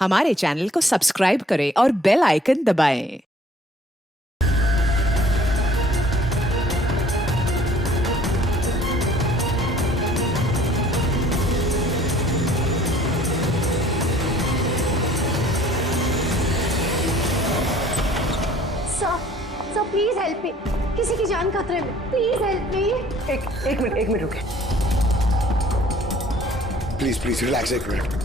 हमारे चैनल को सब्सक्राइब करें और बेल आइकन दबाएं। सर प्लीज हेल्प मी, किसी की जान खतरे में, प्लीज हेल्प मी। एक मिनट रुके। प्लीज रिलैक्स, एक मिनट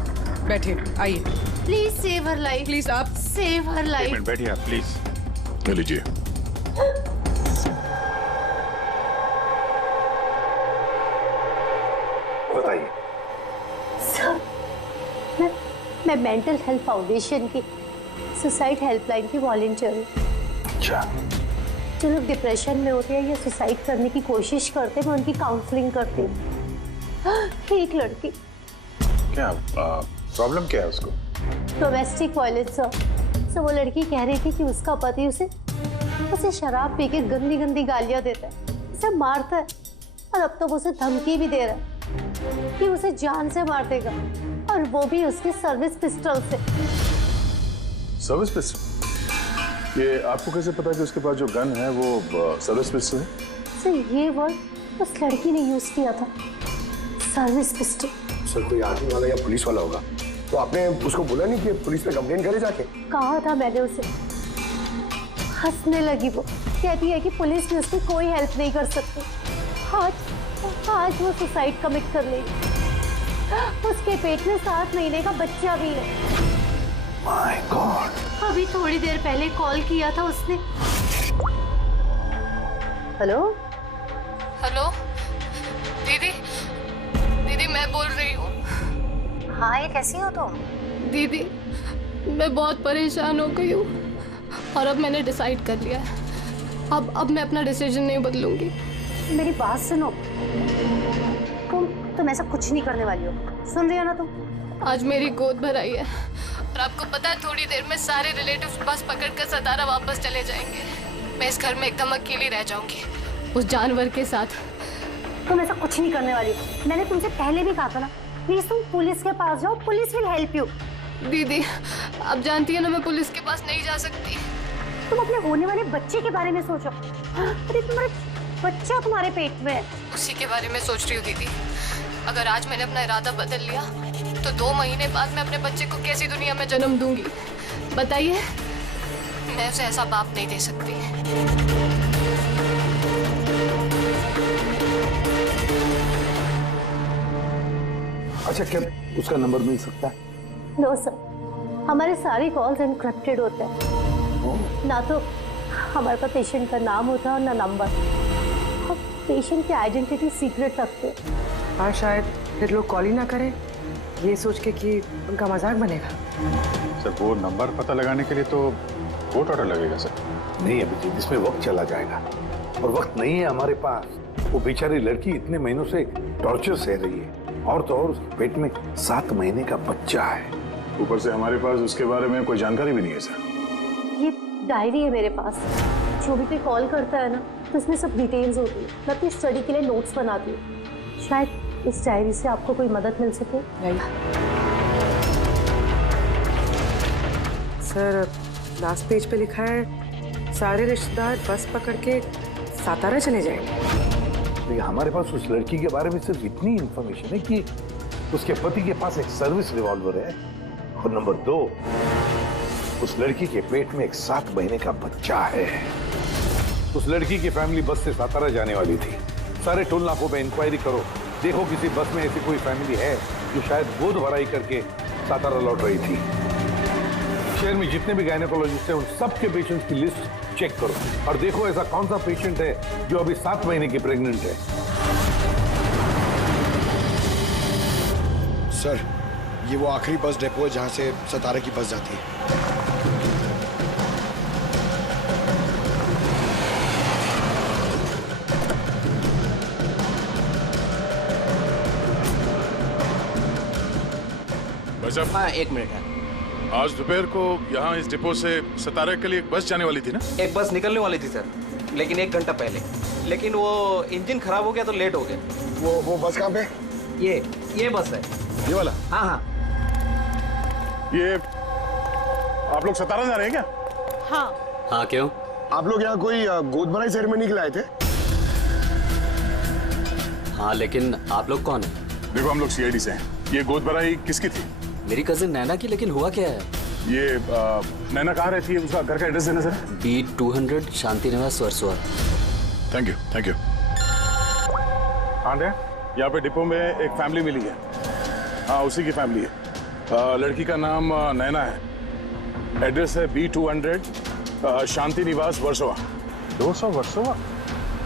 बैठिए, आइए। Please save her life, please आप सेव हर एक लाइफ। मिनट बैठिए आप प्लीज। ले लीजिए। बताइए। सर मैं मेंटल हेल्थ फाउंडेशन की सुसाइड हेल्पलाइन की वॉलंटियर हूँ। अच्छा, जो लोग डिप्रेशन में होते हैं या सुसाइड करने की कोशिश करते हैं, मैं उनकी काउंसलिंग करती हूँ। एक लड़की, क्या प्रॉब्लम क्या है उसको? Domestic violence. सर वो लड़की कह रही थी कि उसका पति उसे शराब पी के गंदी गंदी गालियां देता है, उसे मारता है, और अब तो वो उसे धमकी भी दे रहा है कि उसे जान से मार देगा, और वो भी उसके सर्विस पिस्टल से। Service pistol? ये आपको कैसे पता कि उसके पास जो गन है वो सर्विस पिस्टल है? सर ये वर्ड उस लड़की ने यूज किया था, सर्विस पिस्टल। सर कोई आर्मी वाला या पुलिस वाला होगा, तो आपने उसको बोला नहीं कि पुलिस पे कंप्लेंट करे जाके? कहा था मैंने उसे। हंसने लगी वो, कहती है कि पुलिस भी उसकी कोई हेल्प नहीं कर सकती। आज वो सुसाइड कमिट कर लेगी। उसके पेट में 7 महीने का बच्चा भी है। My God. अभी थोड़ी देर पहले कॉल किया था उसने। हेलो हेलो दीदी, दीदी मैं बोल रही हूँ। हाँ, ये कैसी हो तुम? दीदी मैं बहुत परेशान हो गई हूँ, और अब मैंने डिसाइड कर लिया है। अब मैं अपना डिसीजन नहीं बदलूंगी। मेरी बात सुनो, तुम ऐसा कुछ नहीं करने वाली हो, सुन रही हो ना तुम? आज मेरी गोद भर आई है, और आपको पता है थोड़ी देर में सारे रिलेटिव्स बस पकड़कर सतारा वापस चले जाएंगे। मैं इस घर में एकदम अकेली रह जाऊंगी उस जानवर के साथ। तुम ऐसा कुछ नहीं करने वाली हो, मैंने तुमसे पहले भी कहा था ना। प्लीज तुम पुलिस के पास जाओ, पुलिस विल हेल्प यू। दीदी आप जानती है ना मैं पुलिस के पास नहीं जा सकती। तुम अपने होने वाले बच्चे के बारे में सोचो। अरे तुम्हारे बच्चा तुम्हारे पेट में है। उसी के बारे में सोच रही हूँ दीदी। अगर आज मैंने अपना इरादा बदल लिया तो 2 महीने बाद मैं अपने बच्चे को कैसी दुनिया में जन्म दूंगी बताइए। मैं उसे ऐसा बाप नहीं दे सकती। अच्छा, क्या उसका नंबर मिल सकता है? नो सर, हमारे सारे कॉल्स एनक्रिप्टेड होते हैं। ना तो हमारे पास पेशेंट का नाम होता है और ना नंबर। हम पेशेंट की आइडेंटिटी सीक्रेट रखते हैं। और शायद फिर लोग कॉल ही ना करें, ये सोच के कि उनका मजाक बनेगा। सर वो नंबर पता लगाने के लिए तो बहुत ऑर्डर लगेगा सर। नहीं अभिजीत, इसमें वक्त चला जाएगा, और वक्त नहीं है हमारे पास। वो बेचारी लड़की इतने महीनों से टॉर्चर सह रही है, और तो और उसके पेट में 7 महीने का बच्चा है। ऊपर से हमारे पास उसके बारे में कोई जानकारी भी नहीं है सर। ये डायरी है मेरे पास, जो भी कोई कॉल करता है ना तो इसमें सब डिटेल्स होती है। मैं अपनी स्टडी के लिए नोट्स बनाती हूँ, शायद इस डायरी से आपको कोई मदद मिल सके। सर लास्ट पेज पे लिखा है सारे रिश्तेदार बस पकड़ के सातारा चले जाएंगे। लेकिन हमारे पास उस लड़की के बारे में सिर्फ इतनी इंफॉर्मेशन है कि उसके पति के पास एक सर्विस रिवॉल्वर है, और नंबर 2, उस लड़की के पेट में एक 7 महीने का बच्चा है। उस लड़की की फैमिली बस से सातारा जाने वाली थी। सारे टोल नाकों पे इंक्वायरी करो, देखो किसी बस में ऐसी कोई फैमिली है जो शायद गोद भराई करके सातारा लौट रही थी। शहर में जितने भी गायनेकोलॉजिस्ट हैं उन सब के पेशेंट्स की लिस्ट चेक करो, और देखो ऐसा कौन सा पेशेंट है जो अभी 7 महीने की प्रेग्नेंट है। सर ये वो आखिरी बस डिपो है जहां से सतारा की बस जाती है। हाँ, 1 मिनट है। आज दोपहर को यहाँ इस डिपो से सतारा के लिए एक बस जाने वाली थी ना? एक बस निकलने वाली थी सर, लेकिन 1 घंटा पहले। लेकिन वो इंजन खराब हो गया तो लेट हो गया। वो बस कहाँ पे? ये बस है। ये वाला? हाँ। ये आप लोग सतारा जा रहे हैं क्या? हाँ क्यों? आप लोग यहाँ कोई गोद भराई सेरेमनी के लिए आए थे? हाँ लेकिन आप लोग कौन है? देखो हम लोग सीआईडी से हैं। ये गोद भराई किसकी थी? मेरी कजिन नैना की, लेकिन हुआ क्या है? ये नैना कहाँ रहती है? उसका घर का एड्रेस देना सर। B200 शांति निवास Versova. Thank you thank you. हाँ यहाँ पे डिपो में एक फैमिली मिली है। हाँ उसी की फैमिली है। लड़की का नाम नैना है। एड्रेस है B200 शांति निवास वर्सोवा। 200 वर्सोवा?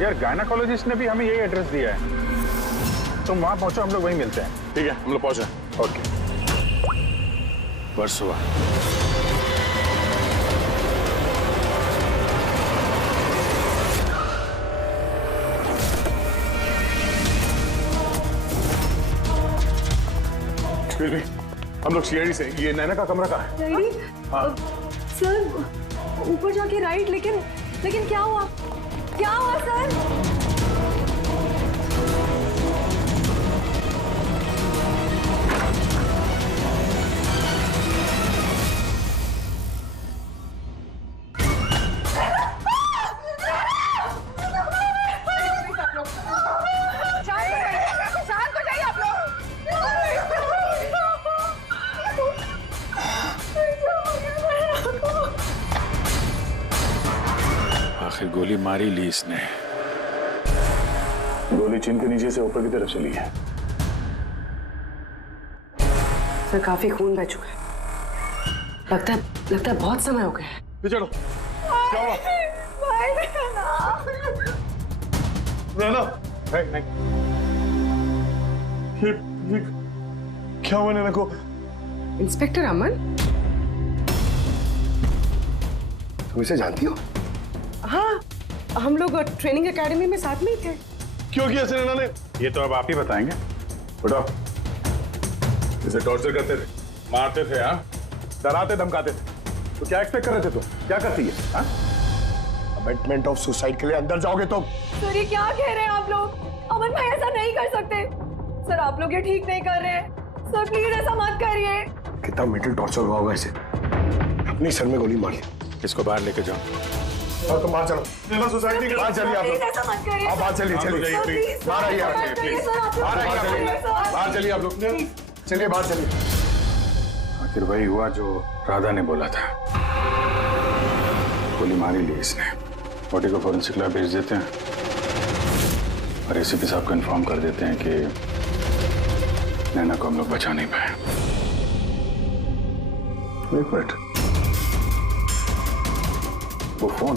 यार गायनाकोलॉजिस्ट ने भी हमें यही एड्रेस दिया है। तुम वहां पहुंचो, हम लोग वहीं मिलते हैं। ठीक है हम लोग पहुंचे। ओके वर्सोवा। हम लोग सीआईडी से। ये नैना का कमरा कहाँ है? हाँ। सर ऊपर जाके राइट, लेकिन क्या हुआ सर? आखिर गोली मारी ली इसने। गोली चिन के नीचे से ऊपर की तरफ चली है। सर काफी खून बह चुका है। लगता है बहुत समय हो गया है। चलो क्या हुआ? नैना नहीं। ये क्या हुआ नैना को? इंस्पेक्टर अमन, तुम इसे जानती हो? हाँ हम लोग ट्रेनिंग एकेडमी में साथ में ही थे। क्यों किया ऐसे नैना ने? ये तो अब आप ही बताएंगे। बताओ। इसे टॉर्चर करते थे, मारते थे, हाँ डराते धमकाते थे, तो क्या एक्सपेक्ट कर रहे थे? तुम क्या करती है? हाँ अबेटमेंट ऑफ सुसाइड के लिए अंदर जाओगे तो? सर ये क्या कह रहे हैं आप लोग? अमन भाई ऐसा नहीं कर सकते सर, आप लोग ये ठीक नहीं कर रहे हैं सर, प्लीज ऐसा मत करिए। कितना मेंटल टॉर्चर हुआ होगा इसे। अपनी सर में गोली मार ली। इसको बाहर लेके जाओ। और तुम बाहर चलो। नैना सोसाइटी के बाहर चलिए आप लोग। ऐसा मत करिए। आप बाहर चलिए प्लीज। बाहर आइए आप। बाहर चलिए आप लोग। चलिए बाहर चलिए। आखिर वही हुआ जो राधा ने बोला था। गोली मारी ली इसने। बॉडी को फॉरेंसिक लैब भेज देते हैं और एसीपी साहब को इन्फॉर्म कर देते हैं कि नैना को हम लोग बचा नहीं पाए। एक मिनट, वो फोन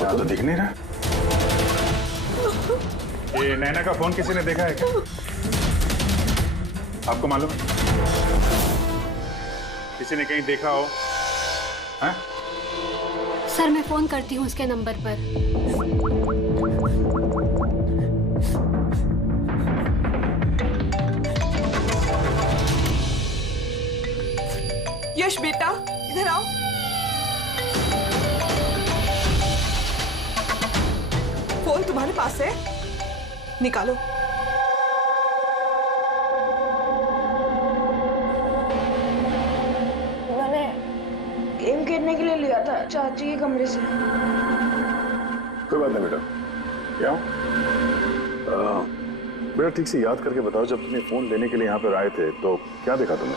यहाँ तो दिख नहीं रहा। ये नैना का फोन किसी ने देखा है क्या? आपको मालूम है? किसी ने कहीं देखा हो? हाँ? सर मैं फोन करती हूँ उसके नंबर पर। यश बेटा इधर आओ। फोन तुम्हारे पास है, निकालो। मैंने गेम खेलने के लिए लिया था चाची के कमरे से। कोई बात नहीं बेटा। क्या बेटा ठीक से याद करके बताओ, जब तुमने फोन लेने के लिए यहाँ पर आए थे तो क्या देखा तुमने?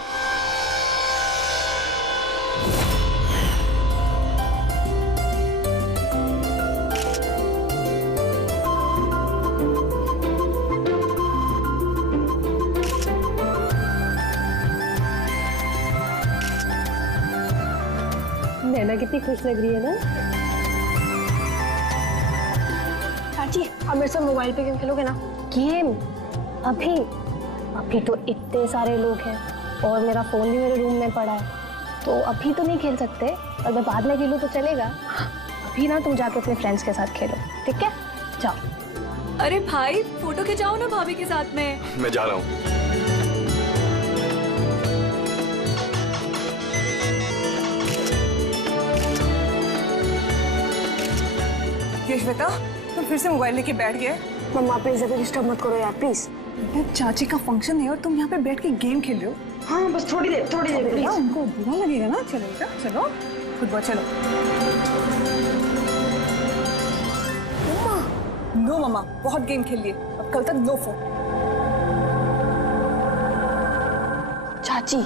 नैना कितनी खुश लग रही है ना। चाची अब मेरे साथ मोबाइल पे गेम खेलोगे ना? गेम? अभी तो इतने सारे लोग हैं और मेरा फोन भी मेरे रूम में पड़ा है, तो अभी तो नहीं खेल सकते। और मैं बाद में खेलूँ तो चलेगा। अभी ना तुम जाके अपने फ्रेंड्स के साथ खेलो, ठीक है? जाओ। अरे भाई फोटो खिंचाओ ना भाभी के साथ में। मैं जा रहा हूँ। यश बेटा तुम फिर से मोबाइल लेके बैठ गए। मम्मा प्लीज अभी डिस्टर्ब मत करो यार प्लीज। चाची का फंक्शन है और तुम यहाँ पे बैठ के गेम खेल रहे हो। हाँ बस थोड़ी देर प्लीज। उनको बुरा लगेगा ना। चलो बेटा चलो फुटबॉल चलो। नो मम्मा बहुत गेम खेल लिए, अब कल तक नो फोन। चाची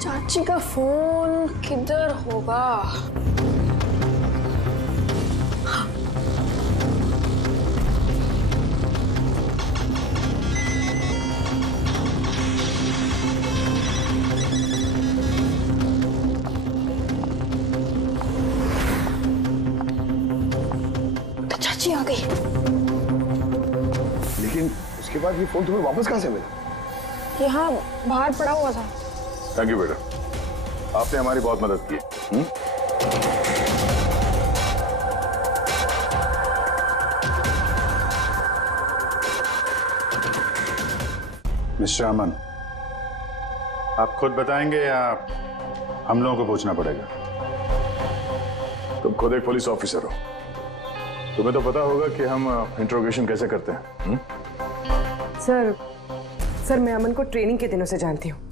चाची का फोन किधर होगा? तो चाची आ गई। लेकिन उसके बाद ये फोन तुम्हें वापस कहाँ से मिला? यहाँ बाहर पड़ा हुआ था। थैंक यू बेटा, आपने हमारी बहुत मदद की। मिस्टर अमन, आप खुद बताएंगे या हम लोगों को पूछना पड़ेगा? तुम खुद एक पुलिस ऑफिसर हो, तुम्हें तो पता होगा कि हम इंट्रोगेशन कैसे करते हैं। सर मैं अमन को ट्रेनिंग के दिनों से जानती हूँ।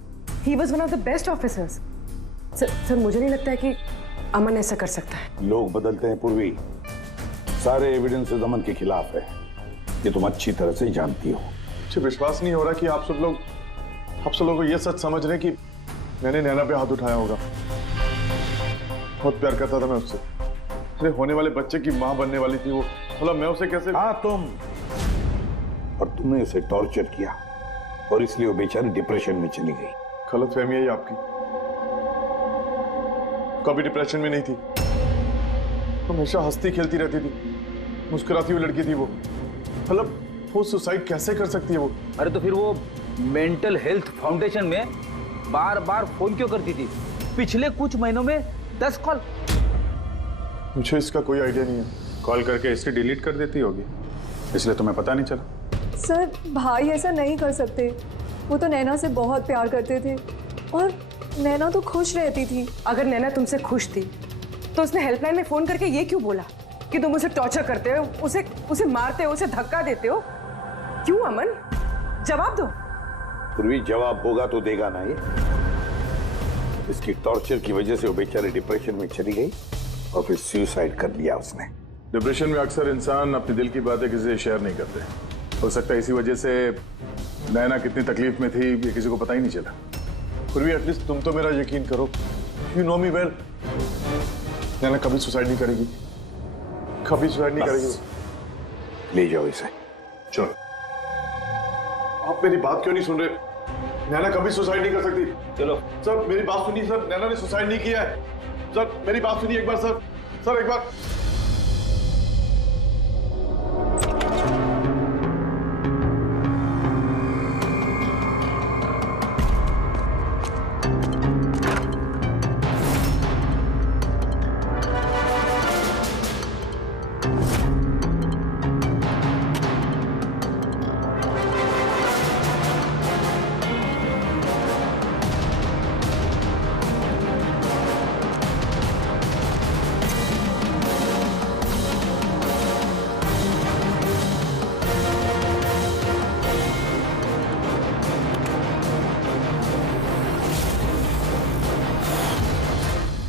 He was one of the best officers. Sir मुझे नहीं लगता है कि अमन ऐसा कर सकता है। लोग बदलते हैं पूर्वी, सारे एविडेंसेस अमन के खिलाफ है, ये तुम अच्छी तरह से जानती हो। मुझे विश्वास नहीं हो रहा कि आप सब लोग को ये सच समझ रहे हैं कि मैंने नैना पे हाथ उठाया होगा। बहुत प्यार करता था मैं उससे, मेरे होने वाले बच्चे की माँ बनने वाली थी वो, मतलब मैं उसे कैसे। हाँ तुम, और तुमने उसे टॉर्चर किया और इसलिए वो बेचारी डिप्रेशन में चली गई। गलतफहमी है ये आपकी, कभी डिप्रेशन में नहीं थी, हमेशा हंसती खेलती रहती थी, मुस्कुराती हुई लड़की थी वो। मतलब वो सुसाइड कैसे कर सकती है वो? अरे तो फिर वो मेंटल हेल्थ फाउंडेशन में बार बार फोन क्यों करती थी? पिछले कुछ महीनों में 10 कॉल। मुझे इसका कोई आइडिया नहीं है। कॉल करके हिस्ट्री डिलीट कर देती होगी, इसलिए तुम्हें पता नहीं चला। सर भाई ऐसा नहीं कर सकते, वो तो नैना से बहुत प्यार करते थे और नैना तो खुश रहती थी। अगर नैना तुमसे खुश थी तो उसने हेल्पलाइन में फोन करके ये क्यों बोला कि तुम उसे टॉर्चर करते हो, उसे मारते हो, उसे धक्का देते हो? क्यों अमन, जवाब दो। पूर्वी जवाब होगा तो देगा ना ये। इसकी टॉर्चर की वजह से वो बेचारी डिप्रेशन में चली गई और फिर सुसाइड कर लिया उसने। डिप्रेशन में अक्सर इंसान अपने दिल की बातें किसी से शेयर नहीं करते, हो सकता है इसी वजह से नैना कितनी तकलीफ में थी ये किसी को पता ही नहीं चला। फिर भी एटलीस्ट तुम तो मेरा यकीन करो, यू नो मी वेल, नैना कभी सुसाइड नहीं करेगी, कभी सुसाइड नहीं करेगी। ले जाओ इसे। चलो, आप मेरी बात क्यों नहीं सुन रहे? नैना कभी सुसाइड नहीं कर सकती। चलो सर मेरी बात सुनिए सर, नैना ने सुसाइड नहीं किया है सर, मेरी बात सुनिए एक बार सर, सर एक बार।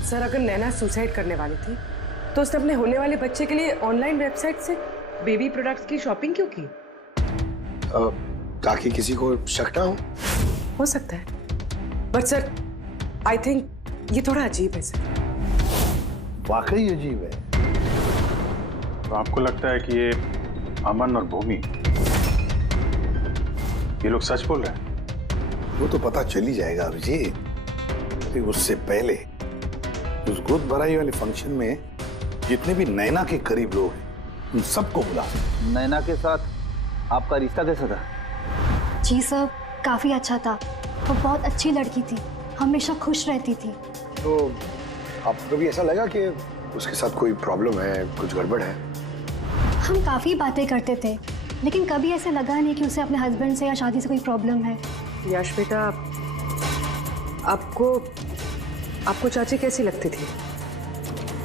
सर अगर नैना सुसाइड करने वाली थी तो उसने अपने होने वाले बच्चे के लिए ऑनलाइन वेबसाइट से बेबी प्रोडक्ट्स की शॉपिंग क्यों की? ताकि किसी को शक ना हो सकता है, बट सर आई थिंक ये थोड़ा अजीब है सर। वाकई अजीब है। तो आपको लगता है कि ये अमन और भूमि ये लोग सच बोल रहे हैं? वो तो पता चल ही जाएगा अभिजीत। उससे पहले उस गोद भराई वाले फंक्शन में जितने भी नैना के करीब लोग हैं उन सबको बुला। नैना के साथ आपका रिश्ता कैसा था? जी सर काफी अच्छा था, वो बहुत अच्छी लड़की थी, हमेशा खुश रहती थी। तो आपको भी ऐसा लगा कि उसके साथ कोई प्रॉब्लम है, कुछ गड़बड़ है? हम काफी बातें करते थे, लेकिन कभी ऐसे लगा नहीं कि उसे अपने हस्बैंड से या शादी से कोई प्रॉब्लम है। यश बेटा, आपको चाची कैसी लगती थी?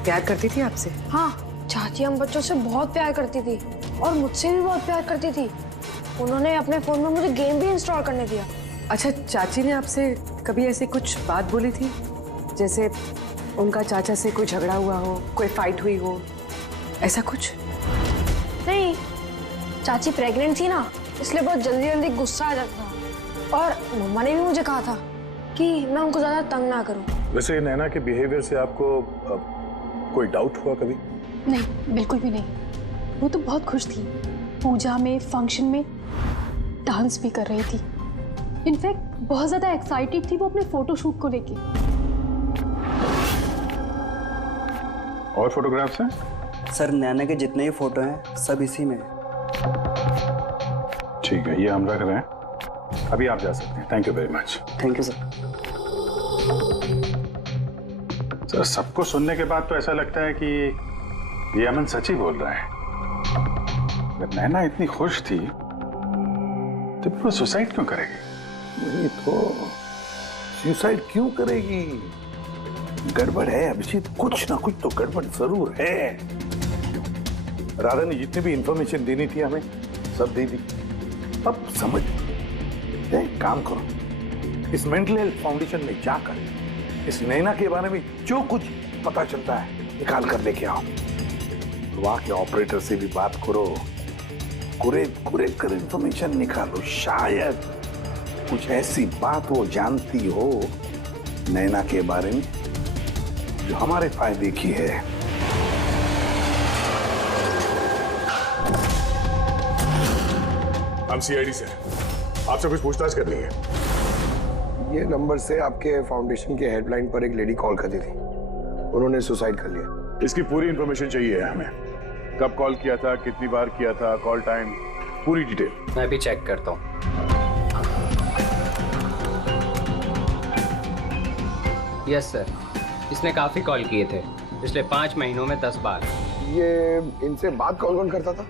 प्यार करती थी आपसे? हाँ, चाची हम बच्चों से बहुत प्यार करती थी और मुझसे भी बहुत प्यार करती थी। उन्होंने अपने फोन में मुझे गेम भी इंस्टॉल करने दिया। अच्छा, चाची ने आपसे कभी ऐसी कुछ बात बोली थी, जैसे उनका चाचा से कोई झगड़ा हुआ हो, कोई फाइट हुई हो, ऐसा कुछ? नहीं, चाची प्रेग्नेंट थी ना, इसलिए बहुत जल्दी जल्दी गुस्सा आ जाता था। और मम्मा ने भी मुझे कहा था कि मैं उनको ज्यादा तंग ना करूं। वैसे नैना के बिहेवियर से आपको कोई डाउट हुआ कभी? नहीं, बिल्कुल भी नहीं। वो तो बहुत खुश थी, पूजा में, फंक्शन में डांस भी कर रही थी। इनफैक्ट बहुत ज्यादा एक्साइटेड थी वो अपने फोटोशूट को लेके। और फोटोग्राफ्स हैं? सर, नैना के जितने ही फोटो हैं सब इसी में। ठीक है, ये हम रख रहे हैं। अभी आप जा सकते हैं। Thank you very much. Thank you sir. Sir, सबको सुनने के बाद तो ऐसा लगता है कि ये अमन सच ही बोल रहा है। अगर नैना इतनी खुश थी तो वो सुसाइड क्यों करेगी? नहीं तो सुसाइड क्यों करेगी? गड़बड़ है अभिजीत, कुछ ना कुछ तो गड़बड़ जरूर है। राधा ने जितनी भी इंफॉर्मेशन देनी थी हमें सब दे दी। अब समझ काम करो, इस मेंटल हेल्थ फाउंडेशन में जाकर इस नैना के बारे में जो कुछ पता चलता है निकाल कर लेके आओ। वहां के ऑपरेटर से भी बात करो, कुरेद कर इंफॉर्मेशन निकालो। शायद कुछ ऐसी बात वो जानती हो नैना के बारे में जो हमारे फायदे की है। हम सीआईडी से आपसे कुछ पूछताछ करनी है। ये नंबर से आपके फाउंडेशन के हेल्पलाइन पर एक लेडी कॉल करती थी, उन्होंने सुसाइड कर लिया। इसकी पूरी इंफॉर्मेशन चाहिए हमें। कब कॉल किया था, कितनी बार किया था, कॉल टाइम, पूरी डिटेल। मैं भी चेक करता हूँ। यस सर, इसने काफी कॉल किए थे पिछले 5 महीनों में 10 बार। ये इनसे बात कौन करता था?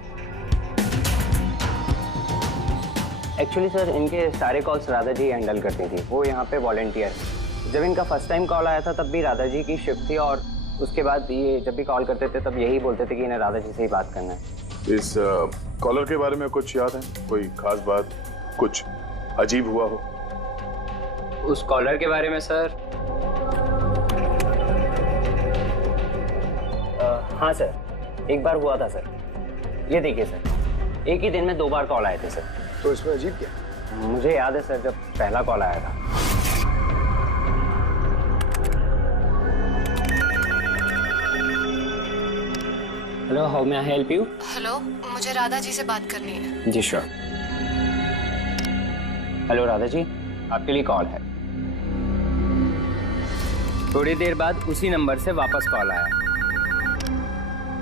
एक्चुअली सर, इनके सारे कॉल्स राधा जी हैंडल करती थी। वो यहाँ पे वॉलंटियर। जब इनका फर्स्ट टाइम कॉल आया था तब भी राधा जी की शिफ्ट थी, और उसके बाद ये जब भी कॉल करते थे तब यही बोलते थे कि इन्हें राधा जी से ही बात करना है। इस कॉलर के बारे में कुछ याद है? कोई खास बात, कुछ अजीब हुआ हो? उस कॉलर के बारे में सर? हाँ सर, एक बार हुआ था सर। ये देखिए सर, एक ही दिन में 2 बार कॉल आए थे सर। तो इसमें अजीब क्या? मुझे याद है सर, जब पहला कॉल आया था। Hello, how may I help you? Hello, मुझे राधा जी से बात करनी है। जी श्योर। हेलो राधा जी, आपके लिए कॉल है। थोड़ी देर बाद उसी नंबर से वापस कॉल आया।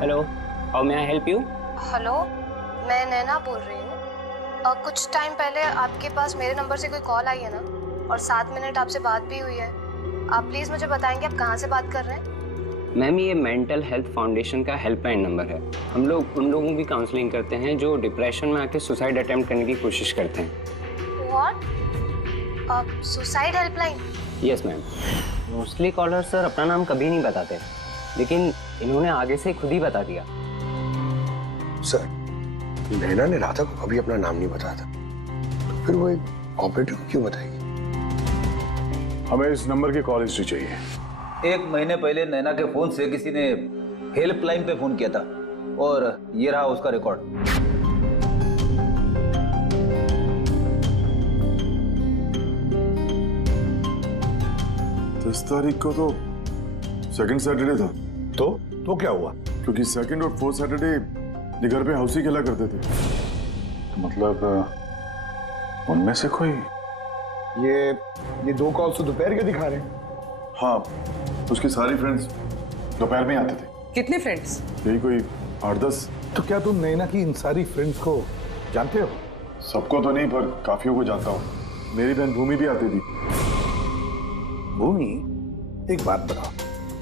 Hello, how may I help you? Hello, मैं नैना बोल रही हूँ। कुछ टाइम पहले आपके पास मेरे नंबर से कोई कॉल आई है ना, और 7 मिनट आपसे बात भी हुई है। आप प्लीज मुझे बताएंगे आप कहाँ से बात कर रहे हैं? मैम, ये मेंटल हेल्थ फाउंडेशन का हेल्पलाइन नंबर है। हम लोग उन लोगों की काउंसलिंग करते हैं जो डिप्रेशन में आके सुसाइड अटेम्प्ट करने की कोशिश करते हैं। What? Suicide helpline? Yes ma'am. Mostly caller sir अपना नाम कभी नहीं बताते, लेकिन इन्होंने आगे से खुद ही बता दिया। सर, नैना ने राधा को कभी अपना नाम नहीं बताया था, तो फिर वो एक ऑपरेटर को क्यों बताएगी? हमें इस नंबर की कॉल हिस्ट्री चाहिए। 1 महीने पहले नैना के फोन से किसी ने हेल्पलाइन पे फोन किया था, और ये रहा उसका रिकॉर्ड। तो 10 तारीख को तो सेकंड सैटरडे था। तो क्या हुआ? क्योंकि सेकंड और 4th सैटरडे ये घर पे हाउसी खेला करते थे। तो मतलब उनमें से कोई? ये 2 कॉल्स तो दोपहर के दिखा रहे हैं। हाँ, उसकी सारी फ्रेंड्स दोपहर में आते थे। कितने फ्रेंड्स? यही कोई 8-10। तो क्या तुम नैना की इन सारी फ्रेंड्स को जानते हो? सबको तो नहीं, पर काफियों को जानता हूँ। मेरी बहन भूमि भी आती थी। भूमि, एक बात बताओ,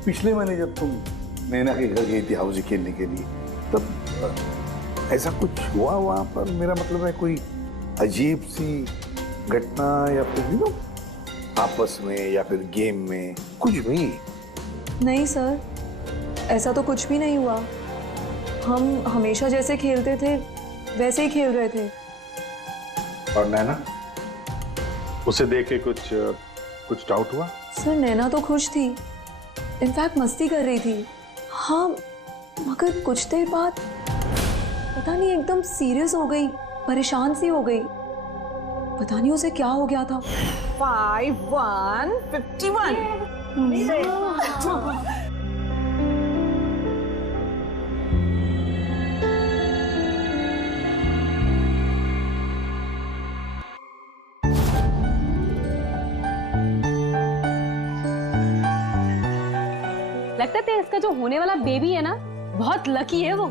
पिछले महीने जब तुम नैना के घर गई थी हाउसी खेलने के लिए, तब ऐसा कुछ हुआ वहां पर? मेरा मतलब है कोई अजीब सी घटना या फिर आपस में या फिर गेम में कुछ भी? नहीं सर, ऐसा तो कुछ भी नहीं हुआ। हम हमेशा जैसे खेलते थे वैसे ही खेल रहे थे। और नैना, उसे देख के कुछ डाउट हुआ? सर नैना तो खुश थी, इनफैक्ट मस्ती कर रही थी। हाँ, मगर कुछ देर बाद पता नहीं एकदम सीरियस हो गई, परेशान सी हो गई। पता नहीं उसे क्या हो गया था। 5151 लगता है इसका जो होने वाला बेबी है ना, बहुत लकी है वो।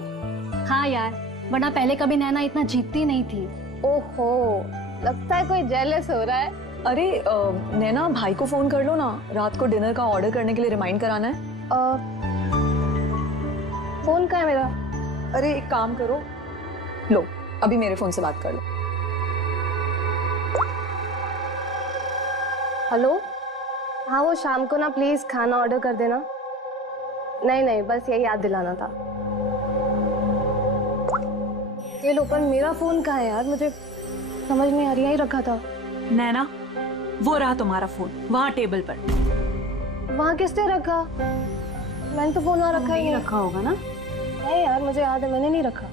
हाँ यार, वरना पहले कभी नैना इतना जीतती नहीं थी। ओहो, लगता है कोई जेलस हो रहा है। अरे नैना, भाई को फोन कर लो ना, रात को डिनर का ऑर्डर करने के लिए रिमाइंड कराना है। फोन कहाँ है मेरा? अरे एक काम करो, लो अभी मेरे फोन से बात कर लो। हेलो, हाँ वो शाम को ना प्लीज खाना ऑर्डर कर देना। नहीं, बस यही याद दिलाना था। ये लो, पर मेरा फोन कहाँ है यार? मुझे समझ नहीं आ रही, यहीं रखा था। नैना, वो रहा तुम्हारा फोन वहाँ टेबल पर। वहाँ किसने रखा? मैंने तो फोन वहाँ रखा ही नहीं। रखा होगा ना? नहीं यार, मुझे याद है मैंने नहीं रखा।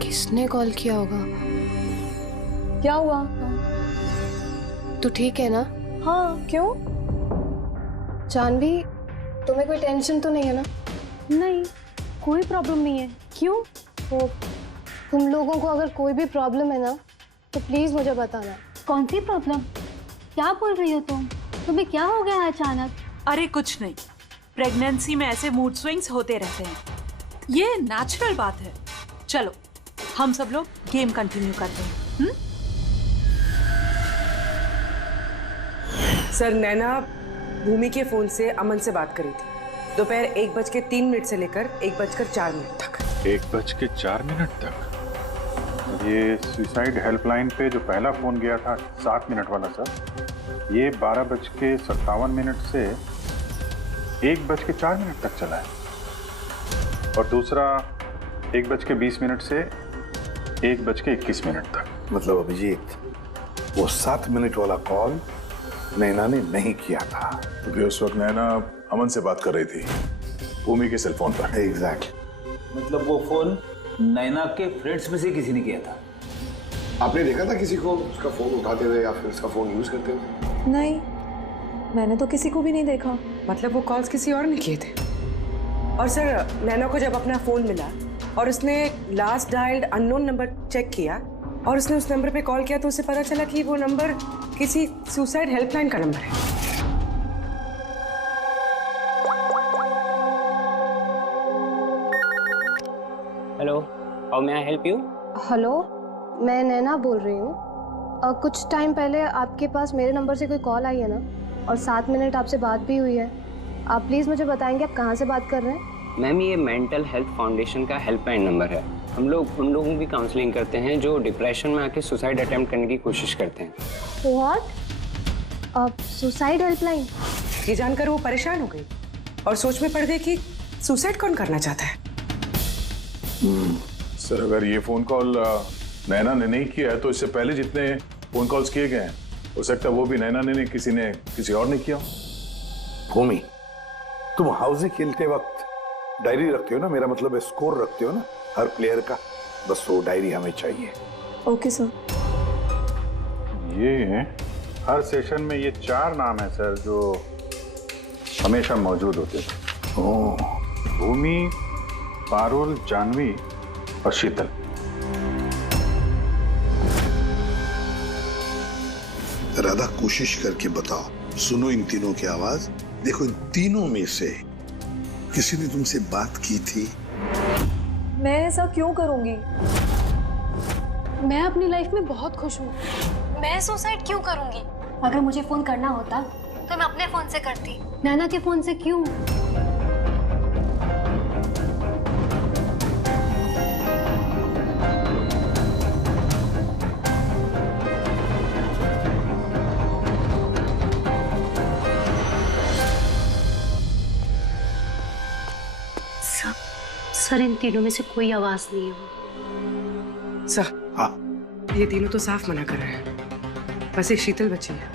किसने कॉल किया होगा? क्या हुआ? तू ठीक है ना? हाँ, क्यों? जानवी, तुम्हें कोई टेंशन तो नहीं है ना? नहीं, कोई प्रॉब्लम नहीं है। क्यों? तो तुम लोगों को अगर कोई भी प्रॉब्लम है ना, तो प्लीज मुझे बताना। कौन सी प्रॉब्लम? क्या बोल रही हो तुम? तुम्हें क्या हो गया है अचानक? अरे कुछ नहीं, प्रेगनेंसी में ऐसे मूड स्विंग्स होते रहते हैं, ये नेचुरल बात है। चलो हम सब लोग गेम कंटिन्यू करते हैं। सर, नैना भूमि के फोन से अमन से बात करी थी दोपहर 1:03 से लेकर 1:04 तक। 1:04 तक? ये सुसाइड हेल्पलाइन पे जो पहला फोन गया था 7 मिनट वाला सर, ये 12:57 से 1:04 तक चला है। और दूसरा 1:20 से 1:21 तक। मतलब अभिजीत, वो 7 मिनट वाला कॉल नैना ने नहीं किया था, क्योंकि उस वक्त नैना अमन से बात कर रही थी भूमि के सेल फोन पर। एग्जैक्टली। मतलब वो फोन नैना के फ्रेंड्स में से किसी ने किया था? आपने देखा था किसी को उसका फोन उठाते हुए या फिर उसका फोन यूज करते हुए? नहीं, मैंने तो किसी को भी नहीं देखा। मतलब वो कॉल्स किसी और ने किए थे। और सर, नैना को जब अपना फोन मिला और उसने last dialled unknown number check किया और उसने उस नंबर पे कॉल किया, तो उसे पता चला कि वो नंबर किसी सुसाइड हेल्पलाइन का नंबर है। Hello, how may I help you? Hello, मैं नैना बोल रही हूँ। कुछ टाइम पहले आपके पास मेरे नंबर से कोई कॉल आई है ना, और 7 मिनट आपसे बात भी हुई है। आप प्लीज़ मुझे बताएंगे आप कहाँ से बात कर रहे हैं? मैम, ये मेंटल हेल्थ फाउंडेशन का हेल्पलाइन नंबर है। हम लोग उन लोगों की काउंसलिंग करते हैं जो डिप्रेशन में आके सुसाइड अटेम्प्ट करने की कोशिश करते हैं। व्हाट? Suicide helpline? ये जानकर वो परेशान हो गई और सोच में पड़ गई कि सुसाइड कौन करना चाहता है। सर, अगर ये फोन कॉल नैना ने नहीं किया है, तो इससे पहले जितने फोन कॉल्स किए गए हैं, हो सकता है वो भी नैना ने नहीं, किसी और ने किया। भूमि, तुम हाउसी खेलते वक्त डायरी रखते हो ना? मेरा मतलब है स्कोर रखते हो ना हर प्लेयर का? बस वो डायरी हमें चाहिए। Okay sir. ये हर सेशन में ये 4 नाम है सर जो हमेशा मौजूद होते थे। भूमि, पारुल, जानवी और शीतल। राधा कोशिश करके बताओ। सुनो इन तीनों की आवाज। देखो इन तीनों में से किसी ने तुमसे बात की थी? मैं ऐसा क्यों करूंगी? मैं अपनी लाइफ में बहुत खुश हूँ। मैं सुसाइड क्यों करूंगी? अगर मुझे फोन करना होता तो मैं अपने फोन से करती, नैना के फोन से क्यों? सर इन तीनों में से कोई आवाज नहीं है। सर हाँ, ये तीनों तो साफ मना कर रहे हैं, बस एक शीतल बची है।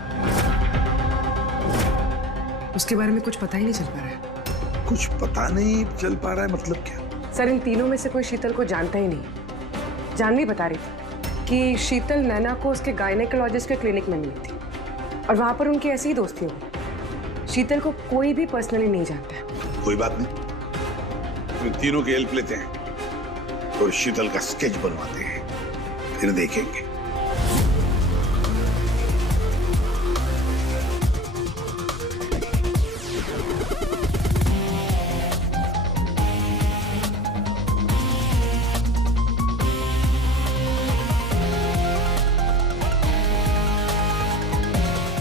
उसके बारे में कुछ पता ही नहीं चल पा रहा है। कुछ पता नहीं चल पा रहा है मतलब क्या? सर इन तीनों में से कोई शीतल को जानता ही नहीं। जानवी बता रही थी कि शीतल नैना को उसके गायनेकोलॉजिस्ट के क्लिनिक में मिली थी और वहां पर उनकी ऐसी ही दोस्ती हुई। शीतल को कोई भी पर्सनली नहीं जानता है। कोई बात नहीं, तीनों की हेल्प लेते हैं और शीतल का स्केच बनवाते हैं, फिर देखेंगे।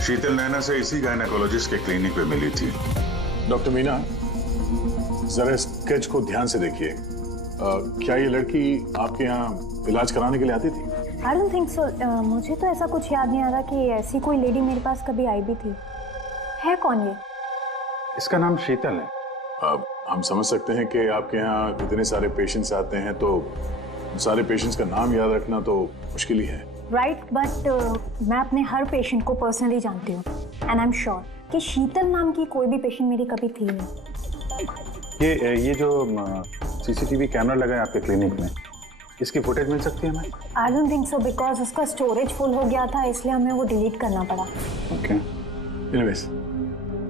शीतल नैना से इसी गायनेकोलॉजिस्ट के क्लिनिक पे मिली थी। डॉक्टर मीना, जरा स्केच को ध्यान से देखिए। क्या ये लड़की आपके यहाँ इलाज कराने के लिए आती थी? I don't think so. मुझे तो ऐसा कुछ याद नहीं आ रहा कि ऐसी कोई लेडी मेरे पास कभी आई भी थी। है कौन ये? इसका नाम शीतल है। हम समझ सकते हैं कि आपके यहाँ इतने सारे पेशेंट्स आते हैं तो सारे पेशेंट्स का नाम याद रखना तो मुश्किल ही है। राइट, बट मैं अपने हर पेशेंट को पर्सनली जानती हूँ एंड आई एम श्योर कि शीतल नाम की कोई भी पेशेंट मेरी कभी थी नहीं। ये जो सीसीटीवी कैमरा लगा है आपके क्लिनिक में, इसकी फुटेज मिल सकती है हमें? I don't think so because उसका स्टोरेज फुल हो गया था, इसलिए हमें वो डिलीट करना पड़ा। Okay, anyways,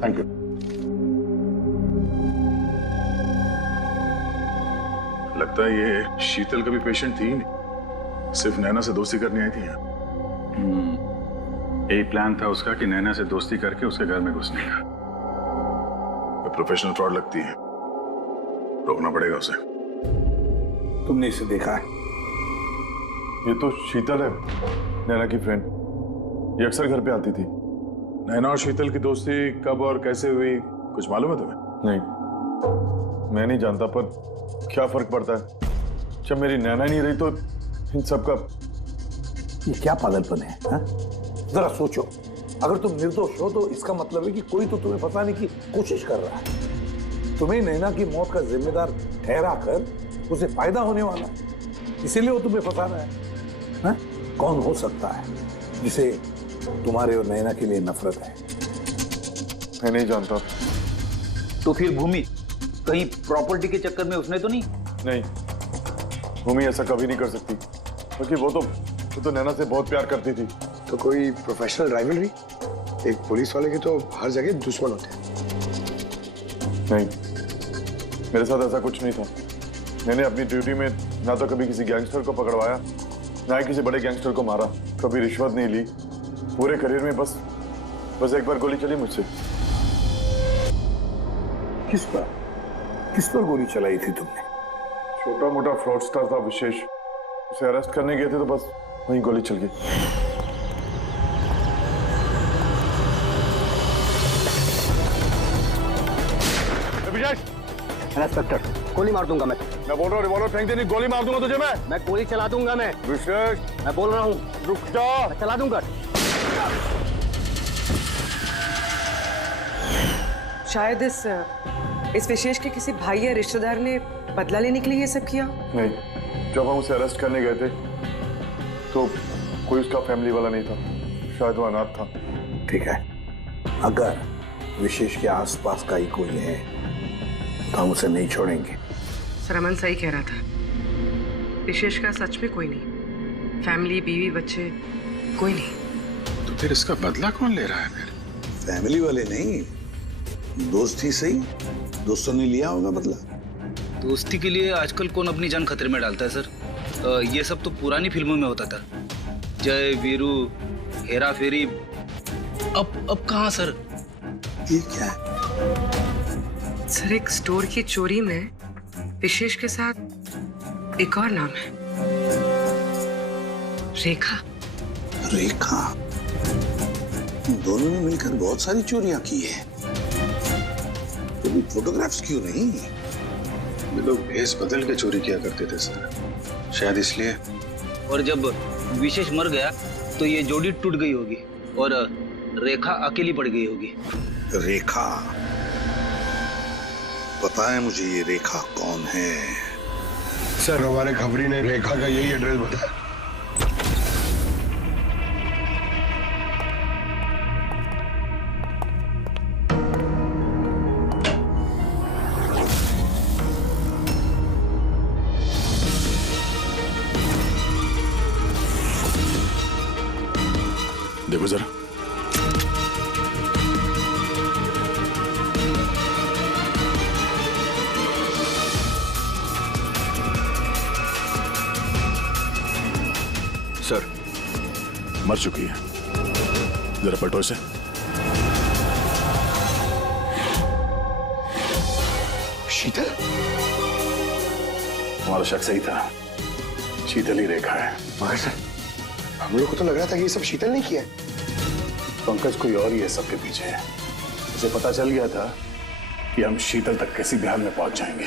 thank you. लगता है ये शीतल का भी पेशेंट थी ही नहीं, सिर्फ नैना से दोस्ती करने आई थी यहाँ। यही प्लान था उसका कि नैना से दोस्ती करके उसके घर में घुसने का। प्रोफेशनल फ्रॉड लगती है, रोकना पड़ेगा उसे। तुमने इसे देखा है? ये तो शीतल है, नैना की फ्रेंड। ये अक्सर घर पे आती थी। नैना और शीतल की दोस्ती कब और कैसे हुई, कुछ मालूम है तुम्हें? नहीं, मैं नहीं जानता, पर क्या फर्क पड़ता है? जब मेरी नैना नहीं रही तो इन सब का। ये क्या पागलपन है हा? जरा सोचो, अगर तुम निर्दोष हो तो इसका मतलब है कि कोई तो तुम्हें फंसाने की कोशिश कर रहा है। तुम्हें नैना की मौत का जिम्मेदार ठहरा कर उसे फायदा होने वाला है, इसीलिए वो तुम्हें फंसा रहा है। हा? कौन हो सकता है जिसे तुम्हारे और नैना के लिए नफरत है? मैं नहीं जानता। तो फिर भूमि कहीं प्रॉपर्टी के चक्कर में उसने तो नहीं? नहीं, भूमि ऐसा कभी नहीं कर सकती, क्योंकि वो तो नैना से बहुत प्यार करती थी। तो कोई प्रोफेशनल राइवलरी? एक पुलिस वाले के तो हर जगह दुश्मन होते हैं। नहीं, मेरे साथ ऐसा कुछ नहीं था। मैंने अपनी ड्यूटी में ना तो कभी किसी गैंगस्टर को पकड़वाया, ना ही किसी बड़े गैंगस्टर को मारा, कभी रिश्वत नहीं ली। पूरे करियर में बस एक बार गोली चली मुझसे। किस पर गोली चलाई थी तुमने? छोटा मोटा फ्रॉडस्टर था विशेष, उसे अरेस्ट करने गए थे तो बस वहीं गोली चल गई। इंस्पेक्टर, गोली मार दूंगा मैं बोल रहा हूँ, रिवॉल्वर फेंक देनी, गोली मार दूंगा तुझे मैं गोली चला दूंगा मैं। विशेष, मैं बोल रहा हूँ, रुक जा। मैं चला दूंगा। शायद इस विशेष के किसी भाई या रिश्तेदार ने बदला लेने के लिए ये सब किया। नहीं, जब हम उसे अरेस्ट करने गए थे तो कोई उसका फैमिली वाला नहीं था, शायद वो अनाथ था। ठीक है, अगर विशेष के आसपास का ही कोई है तो हम उसे नहीं छोड़ेंगे। सर अमन सही कह रहा था, विशेष का सच में कोई नहीं, फैमिली, बीवी, बच्चे कोई नहीं। तो फिर इसका बदला कौन ले रहा है? फिर फैमिली वाले नहीं, दोस्त ही सही। दोस्तों ने लिया होगा बदला। दोस्ती के लिए आजकल कौन अपनी जान खतरे में डालता है सर? ये सब तो पुरानी फिल्मों में होता था। जय वीरू, हेरा फेरी, अब कहाँ सर? ये क्या है? सर, एक स्टोर की चोरी में विशेष के साथ एक और नाम है, रेखा। रेखा? दोनों ने मिलकर बहुत सारी चोरियां की है। तो फोटोग्राफ्स क्यों नहीं? ये लोग भेस बदल के चोरी किया करते थे सर, शायद इसलिए। और जब विशेष मर गया तो ये जोड़ी टूट गई होगी और रेखा अकेली पड़ गई होगी। रेखा? पता है मुझे ये रेखा कौन है? सर, हमारे खबरी ने रेखा का यही एड्रेस बताया। देखो जरा। सर, मर चुकी है। जरा पलटो इसे। शीतल? तुम्हारा शक सही था, शीतल ही रेखा है। मगर सर, हम लोग को तो लग रहा था कि ये सब शीतल ने किया है। पंकज कोई और ही है सबके पीछे। उसे पता चल गया था कि हम शीतल तक किसी भी हाल में पहुंच जाएंगे।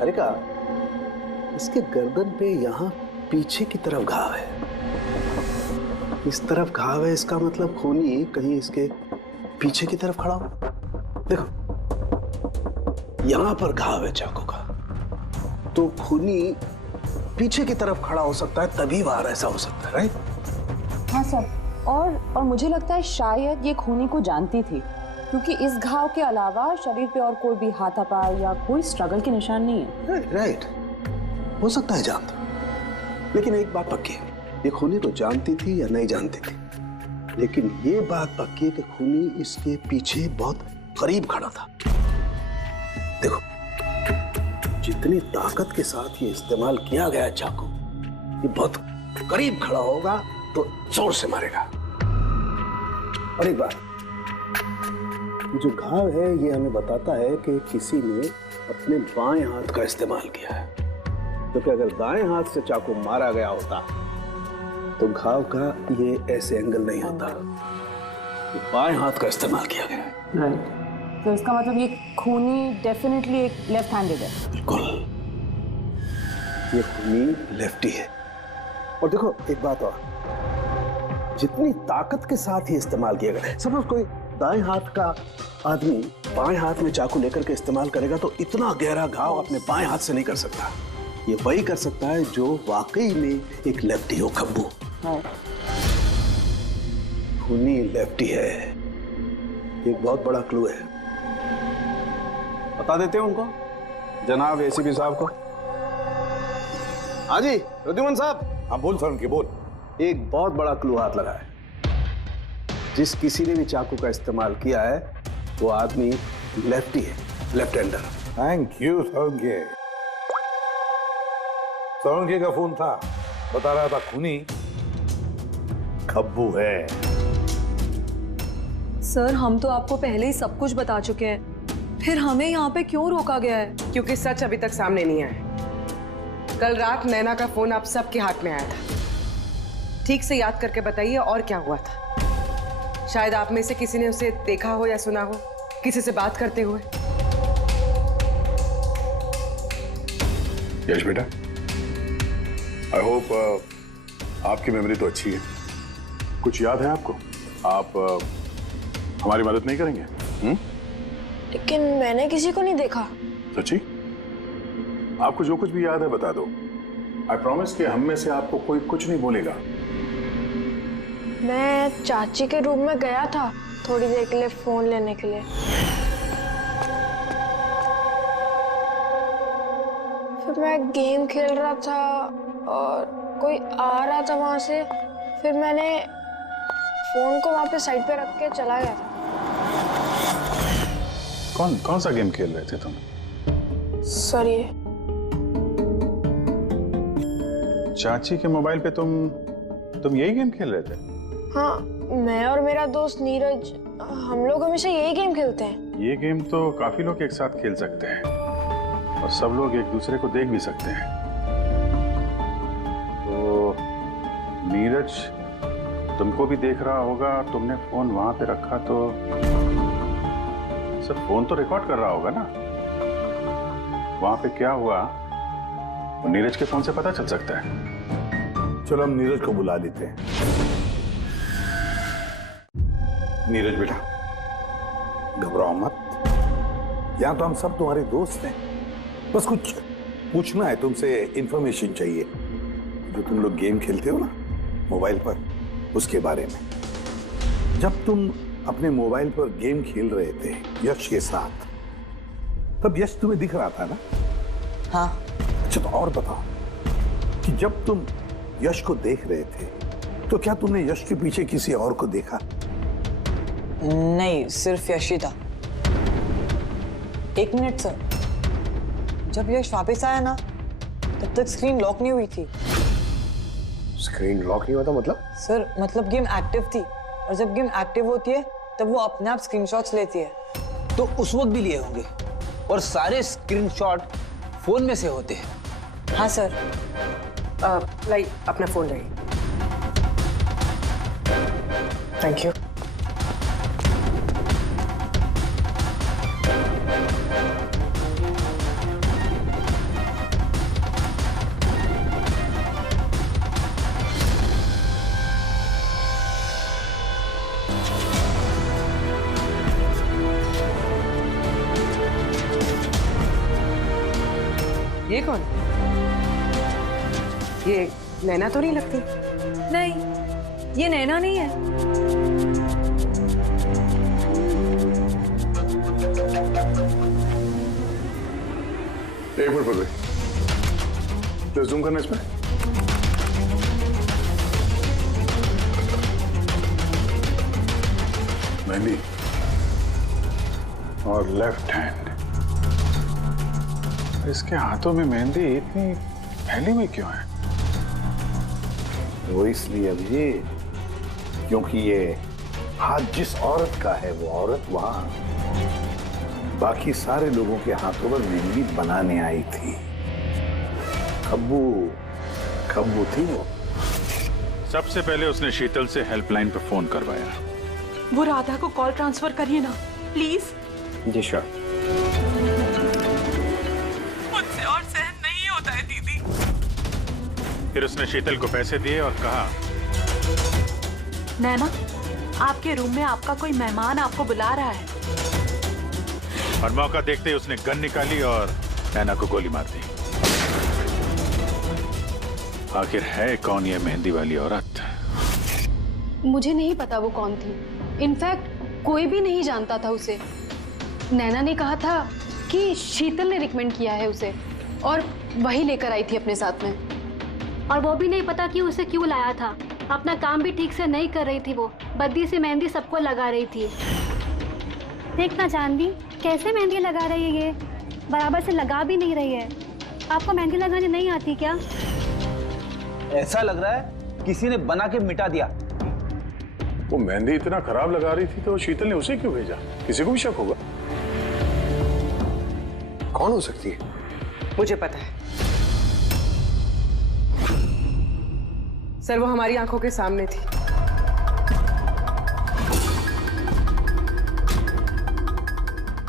अरे का, इसके गर्दन पे यहाँ पीछे की तरफ घाव है। इस तरफ घाव है, इसका मतलब खूनी कहीं इसके पीछे की तरफ खड़ा हो। देखो, यहाँ पर घाव है चाकू का, तो खूनी पीछे की तरफ खड़ा हो सकता है, तभी वार ऐसा हो सकता है, राइट? हाँ सर, और मुझे लगता है शायद ये खूनी को जानती थी, क्योंकि इस घाव के अलावा शरीर पे और कोई भी हाथापाई या कोई स्ट्रगल के निशान नहीं है। राइट, हो सकता है जानती, लेकिन एक बात पक्की है, ये खूनी तो जानती थी या नहीं जानती थी, लेकिन ये बात पक्की है कि खूनी इसके पीछे बहुत करीब खड़ा था। देखो, जितनी ताकत के साथ ये इस्तेमाल किया गया चाकू, ये बहुत करीब खड़ा होगा तो जोर से मारेगा। और एक बात, जो घाव है ये हमें बताता है कि किसी ने अपने बाएं हाथ का इस्तेमाल किया है, क्योंकि अगर दाएं हाथ से चाकू मारा गया होता तो घाव का ये ऐसे एंगल नहीं होता। बाएं हाथ का इस्तेमाल किया गया है। राइट, तो इसका मतलब ये खूनी डेफिनेटली एक लेफ्ट हैंडेड है। बिल्कुल, ये खूनी लेफ्टी है। और देखो एक बात और, जितनी ताकत के साथ ही इस्तेमाल किया गया, सपोज कोई दाएं हाथ का आदमी बाएं हाथ में चाकू लेकर के इस्तेमाल करेगा तो इतना गहरा घाव अपने बाएं हाथ से नहीं कर सकता। ये वही कर सकता है जो वाकई में एक लेफ्टी हो, खब्बू। खूनी लेफ्टी है, एक बहुत बड़ा क्लू है। बता देते हैं उनको, जनाब एसीपी साहब को। हाँ जी रुद्धिमान साहब। हाँ बोल सर, उनकी बोल। एक बहुत बड़ा क्लू हाथ लगा है। जिस किसी ने भी चाकू का इस्तेमाल किया है वो आदमी लेफ्टी है, left hander. Thank you Solanki. Solanki का फोन था, बता रहा था खूनी खब्बू है। सर, हम तो आपको पहले ही सब कुछ बता चुके हैं, फिर हमें यहाँ पे क्यों रोका गया है? क्योंकि सच अभी तक सामने नहीं आया। कल रात नैना का फोन आप सबके हाथ में आया था। ठीक से याद करके बताइए और क्या हुआ था। शायद आप में से किसी ने उसे देखा हो या सुना हो, किसी से बात करते हुए। यश बेटा, आई होप आपकी मेमोरी तो अच्छी है, कुछ याद है आपको? आप हमारी मदद नहीं करेंगे? लेकिन मैंने किसी को नहीं देखा। सच्ची? आपको जो कुछ भी याद है बता दो। आई प्रॉमिस कि हम में से आपको कोई कुछ नहीं बोलेगा। मैं चाची के रूम में गया था थोड़ी देर के लिए फोन लेने के लिए। फिर मैं गेम खेल रहा था और कोई आ रहा था वहां से, फिर मैंने फोन को वहां पे साइड पे रख के चला गया था। कौन सा गेम खेल रहे थे तुम? सॉरी। चाची के मोबाइल पे तुम यही गेम खेल रहे थे? हाँ, मैं और मेरा दोस्त नीरज हम लोग हमेशा यही गेम खेलते हैं। ये गेम तो काफी लोग एक साथ खेल सकते हैं और सब लोग एक दूसरे को देख भी सकते हैं। तो नीरज तुमको भी देख रहा होगा, तुमने फोन वहां पे रखा तो सर फोन तो रिकॉर्ड कर रहा होगा ना? वहां पे क्या हुआ वो नीरज के फोन से पता चल सकता है। चलो हम नीरज को बुला लेते हैं। नीरज बेटा, घबराओ मत, यहां तो हम सब तुम्हारे दोस्त हैं। बस कुछ पूछना है तुमसे, इंफॉर्मेशन चाहिए। जो तुम लोग गेम खेलते हो ना मोबाइल पर, उसके बारे में। जब तुम अपने मोबाइल पर गेम खेल रहे थे यश के साथ, तब यश तुम्हें दिख रहा था ना? हाँ। अच्छा, तो और बताओ कि जब तुम यश को देख रहे थे तो क्या तुमने यश के पीछे किसी और को देखा? नहीं, सिर्फ यश ही था। एक मिनट सर, जब यश वापस आया ना तब तक स्क्रीन लॉक नहीं हुई थी। स्क्रीन लॉक नहीं हुआ था मतलब? सर मतलब गेम एक्टिव थी, और जब गेम एक्टिव होती है तब वो अपने आप स्क्रीनशॉट्स लेती है। तो उस वक्त भी लिए होंगे, और सारे स्क्रीनशॉट फोन में से होते हैं। हाँ सर। लाई अपना फोन लाइए। Thank you. ये कौन? ये नैना तो नहीं लगती? नहीं, ये नैना नहीं है। एक मिनट पकड़े, तो जूम करना इसमें। मेहंदी और लेफ्ट हैंड। इसके हाथों में मेहंदी इतनी फैली हुई क्यों है? वो इसलिए अभी क्योंकि ये हाथ जिस औरत का है वो औरत वहां बाकी सारे लोगों के हाथों पर मेहंदी बनाने आई थी। खब्बू थी वो। सबसे पहले उसने शीतल से हेल्पलाइन पर फोन करवाया। वो राधा को कॉल ट्रांसफर करिए ना प्लीज। Ji sure. मुझसे और सहन नहीं होता है दीदी। फिर उसने शीतल को पैसे दिए और कहा, नैना आपके रूम में आपका कोई मेहमान आपको बुला रहा है। और मौका देखते ही उसने गन निकाली और नैना को गोली मार दी। आखिर है कौन ये मेहंदी वाली औरत? मुझे नहीं पता वो कौन थी। इनफैक्ट कोई भी नहीं जानता था उसे। नैना ने कहा था कि शीतल ने रिकमेंड किया है उसे, और वही लेकर आई थी अपने साथ में। और वो भी नहीं पता कि उसे क्यों लाया था। अपना काम भी ठीक से नहीं कर रही थी वो, बद्दी से मेहंदी सबको लगा रही थी। देखना चांदी कैसे मेहंदी लगा रही है, ये बराबर से लगा भी नहीं रही है। आपको मेहंदी लगाने नहीं आती क्या? ऐसा लग रहा है किसी ने बना के मिटा दिया। वो मेहंदी इतना खराब लगा रही थी तो शीतल ने उसे क्यों भेजा? किसी को भी शक होगा। कौन हो सकती है? मुझे पता है सर, वो हमारी आंखों के सामने थी।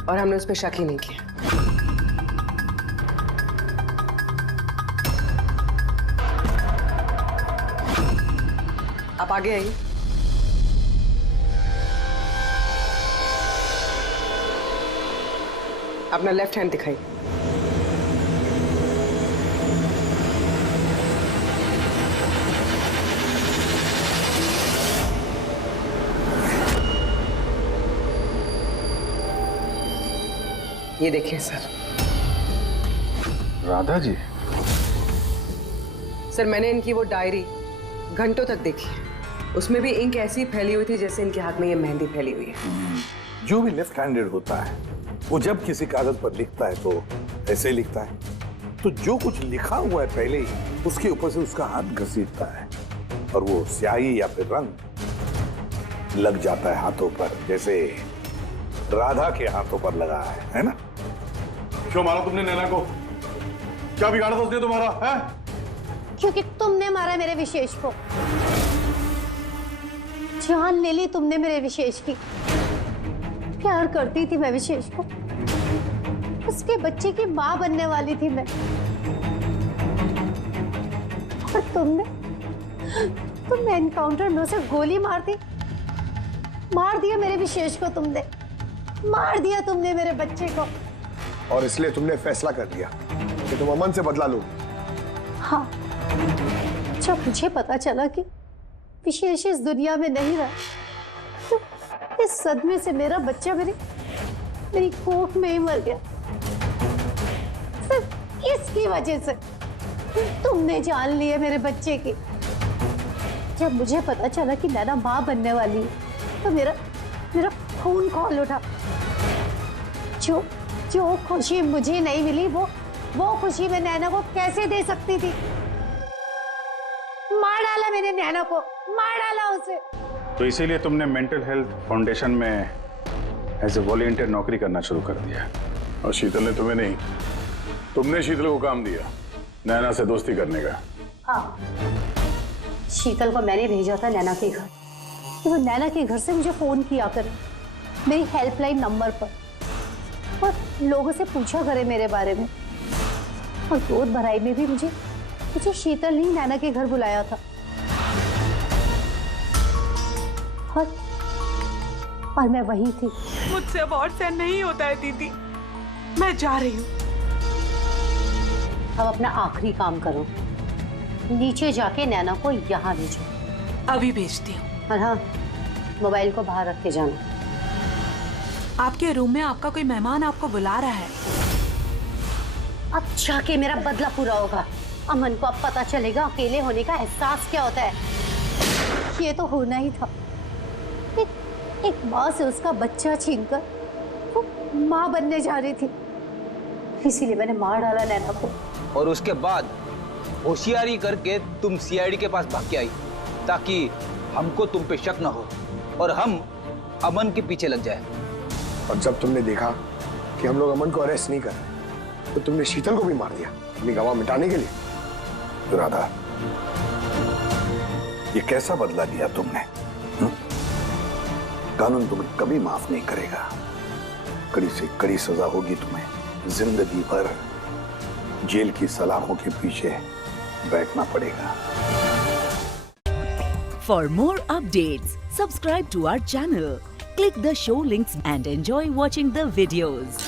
और हमने उस पर शक ही नहीं किया। आप आगे आइए। अपना लेफ्ट हैंड दिखाइए। ये देखिए सर। राधा जी? सर मैंने इनकी वो डायरी घंटों तक देखी है। उसमें भी इंक ऐसी फैली हुई थी जैसे इनके हाथ में ये मेहंदी फैली हुई है। जो भी लेफ्ट हैंडेड होता है वो जब किसी कागज पर लिखता है तो ऐसे लिखता है। तो जो कुछ लिखा हुआ है पहले ही उसके ऊपर से उसका हाथ घसीटता है और वो स्याही या फिर रंग लग जाता है हाथों पर, जैसे राधा के हाथों पर लगा है ना? क्यों मारा तुमने नैना को? क्या बिगाड़ा था उसने तुम्हारा? है? क्योंकि तुमने मारा मेरे विशेष को, जान ले ली तुमने मेरे विशेष की। प्यार करती थी मैं विशेष को, उसके बच्चे की मां बनने वाली थी मैं, और तुमने एनकाउंटर में उसे गोली मार दिया मेरे विशेष को, तुमने मार दिया तुमने मेरे बच्चे को। और इसलिए तुमने फैसला कर लिया कि तुम अमन से बदला लो। हाँ, जब मुझे पता चला कि विशेष इस दुनिया में नहीं रहा, तो इस सदमे से मेरा बच्चा मेरी कोख में ही मर गया। सिर्फ इसकी वजह से तुमने जान ली है मेरे बच्चे की। जब मुझे पता चला कि नैना मां बनने वाली है, तो मेरा खून खौल उठा। जो खुशी मुझे नहीं मिली, वो खुशी मैं नैना को कैसे दे सकती थी? मार डाला मैंने नैना को, मार डाला उसे। तो इसीलिए तुमने मेंटल हेल्थ फाउंडेशन में एज ए वॉलंटियर नौकरी करना शुरू कर दिया। और शीतल ने तुम्हें नहीं, तुमने शीतल को काम दिया नैना से दोस्ती करने का। हाँ, शीतल को मैंने भेजा था नैना के घर, तो वो नैना के घर से मुझे फोन किया करे मेरी हेल्पलाइन नंबर पर, और लोगों से पूछा करे मेरे बारे में। और गोद भराई में भी मुझे शीतल ने नैना के घर बुलाया था। और मैं वही थी। मुझसे अब और सहन नहीं होता है दीदी, मैं जा रही हूँ। अब अपना आखिरी काम करो, नीचे जाके नैना को यहाँ भेजो। अभी भेजती हूँ। और हाँ, मोबाइल को बाहर रख के जाना। आपके रूम में आपका कोई मेहमान आपको बुला रहा है। अब जाके मेरा बदला पूरा होगा। अमन को अब पता चलेगा अकेले होने का एहसास क्या होता है। ये तो होना ही था। एक माँ से उसका बच्चा छीनकर वो माँ बनने जा रही थी, इसीलिए मैंने मार डाला नैना को। और उसके बाद होशियारी करके तुम सीआईडी के पास भाग के आई, ताकि हमको तुम पे शक न हो और हम अमन के पीछे लग जाए। और जब तुमने देखा कि हम लोग अमन को अरेस्ट नहीं कर रहे, तो तुमने शीतल को भी मार दिया अपनी गवाह मिटाने के लिए। राधा, ये कैसा बदला लिया तुमने? कानून तुम्हें कभी माफ नहीं करेगा। कड़ी से कड़ी सजा होगी तुम्हें। जिंदगी भर जेल की सलाखों के पीछे बैठना पड़ेगा। For more updates, subscribe to our channel, click the show links and enjoy watching the videos.